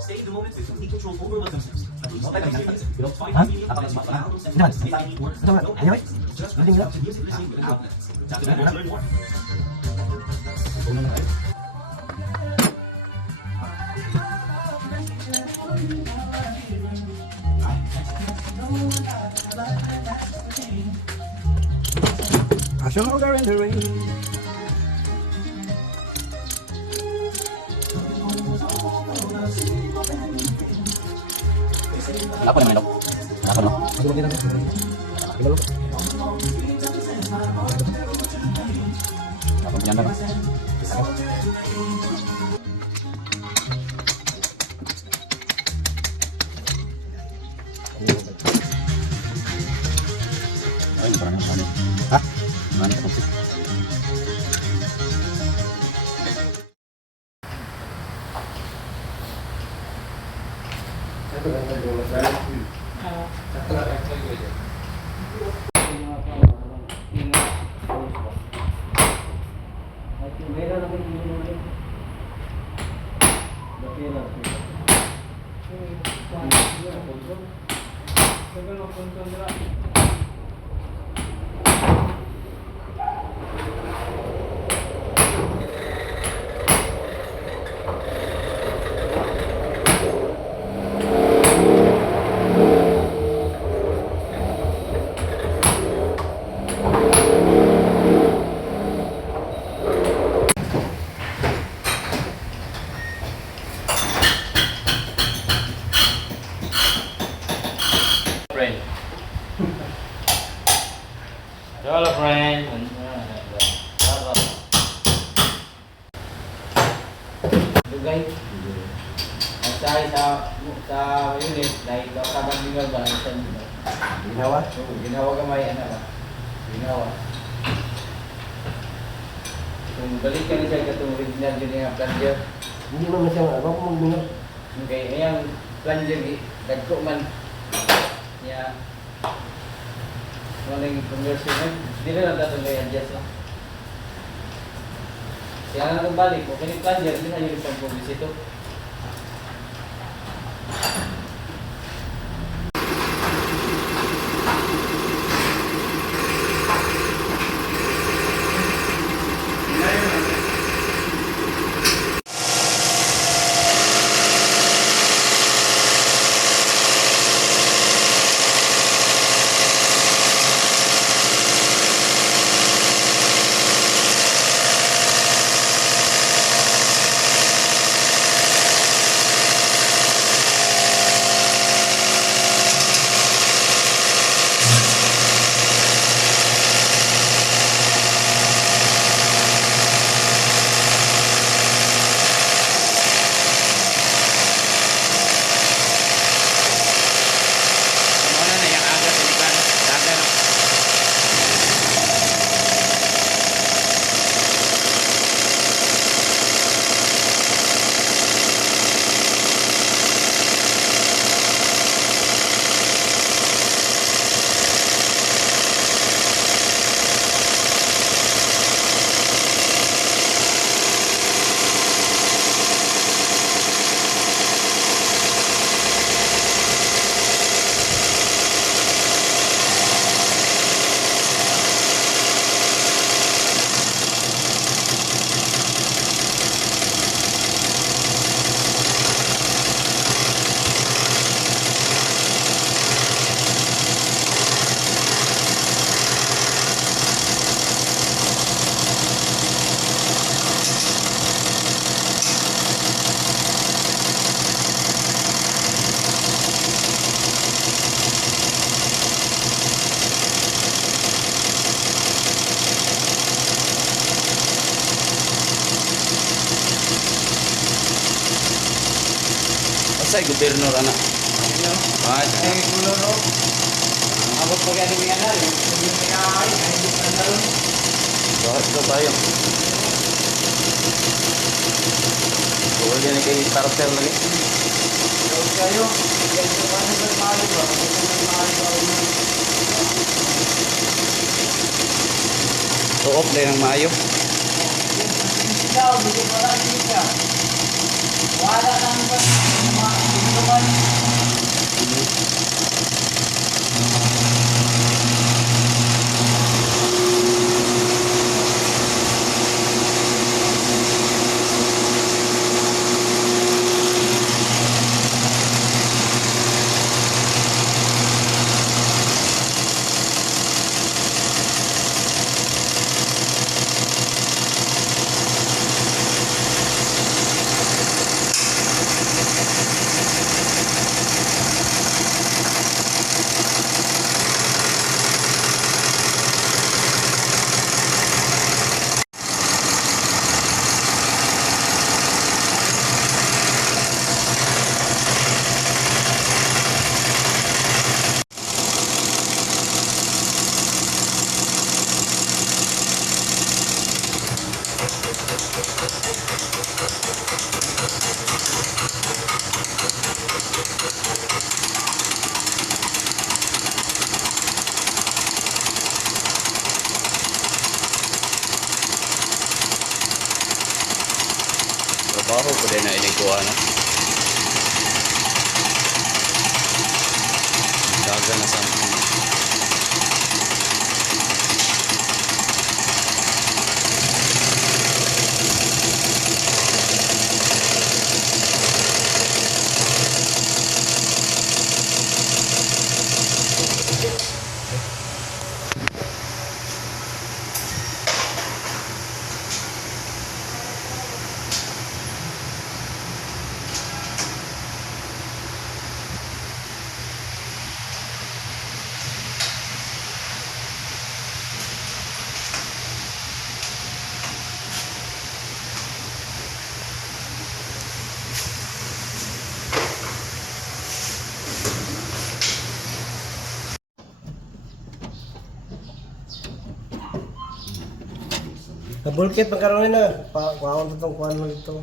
Stay the moment with complete control over what comes next. Learn more. A shoulder in the rain. Apa namanya dok? Apa dok? Apa penyandang? Ini barangnya mana? Hah? Mana sih? Hello friend. Dugay. Asay sa unit dahil kabang tinggal ba sa Ginawa? ginawa gamay ano ba? Ginawa. Kung balik ka na siya katong original yun yung plunger. Hindi man masyang ano kung magminag. Okay, ayang plunger dagko man. Ya. Maling conversion hindi na natin i-adjust lang. Kaya na itong balik, kung kinig plunger, hindi na yung pag-publicito. Say gobyerno ana. Ah, Ay, kulo no. Ako pag ano nga na, yung ay, hindi pa na ron. Bakit ito tayo? Huwag yan kay starter lagi. Huwag kayo, ganito pa na sa mahal ba? Ganito na mahal ba? Tuok din ang maayo. Hindi daw, hindi pa lang siya. Wala nang ba? Mga naman. Trabaho ko din na inikuha na. Daga na something. Nabulkit magkaroon na. Pakawang itong kuhan mo dito.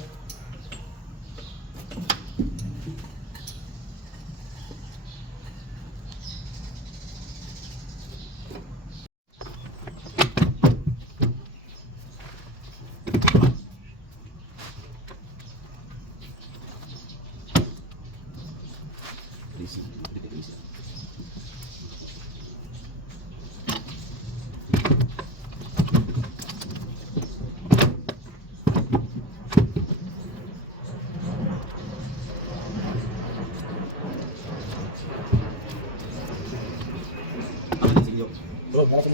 Bro, mana sih?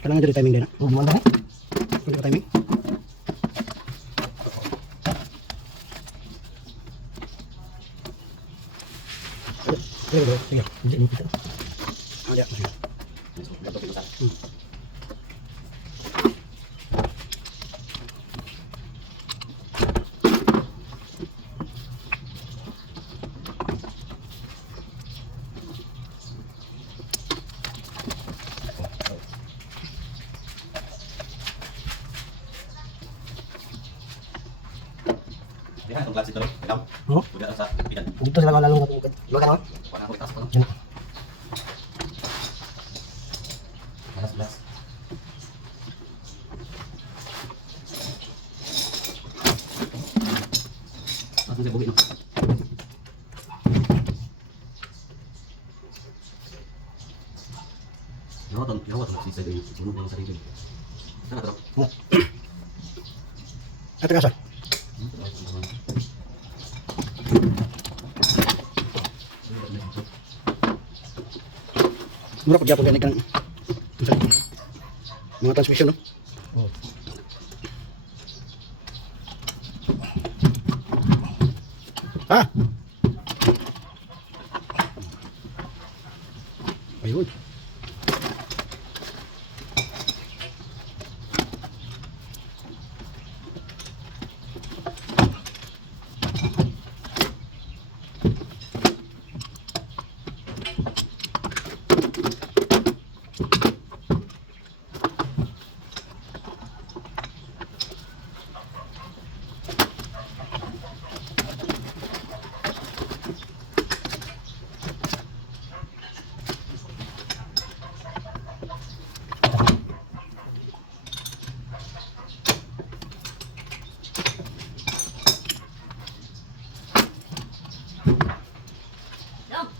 Kailangan dari timing din. Oh, gimana nih? Untuk timing. Ini bro, ini. Ini kita. Ada. Lihat untuk kelas itu, pegang. Oh, Udah rasa pidan. dito sa lalong lugar kan? Warna aku itas, Yan. panas belas. Langsung saya bukin. Nyawa tuh sisa dari sebelum yang sering ini. Sana terus. Ito ka sir. Mura pag yapon ganit kang mga transmission, no? Oh. Ha? Ayun.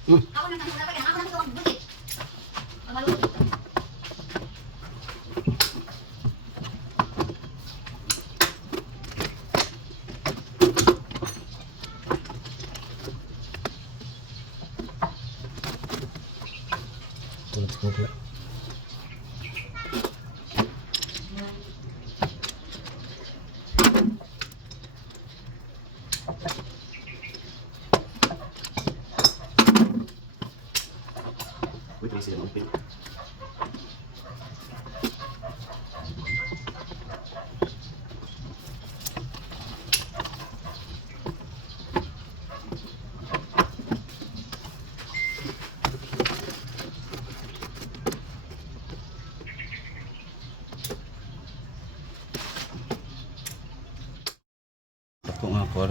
Dong, ako nang nangangapa yan. Ako nang ito ang bulit. Mamalukot ito. Tulad sa kukla. Wait lang sila mag-pin. Ako nga po.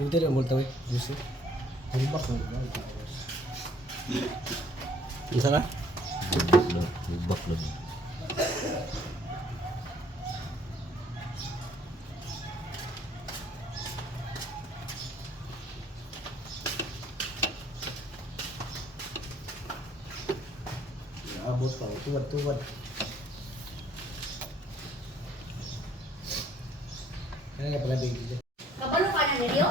Hindi na multa we. Gusto. Isa na? Lubak lang. Abot pa. Tuwad. Kaya nga pala baby. Kabalo ka na, Neryo?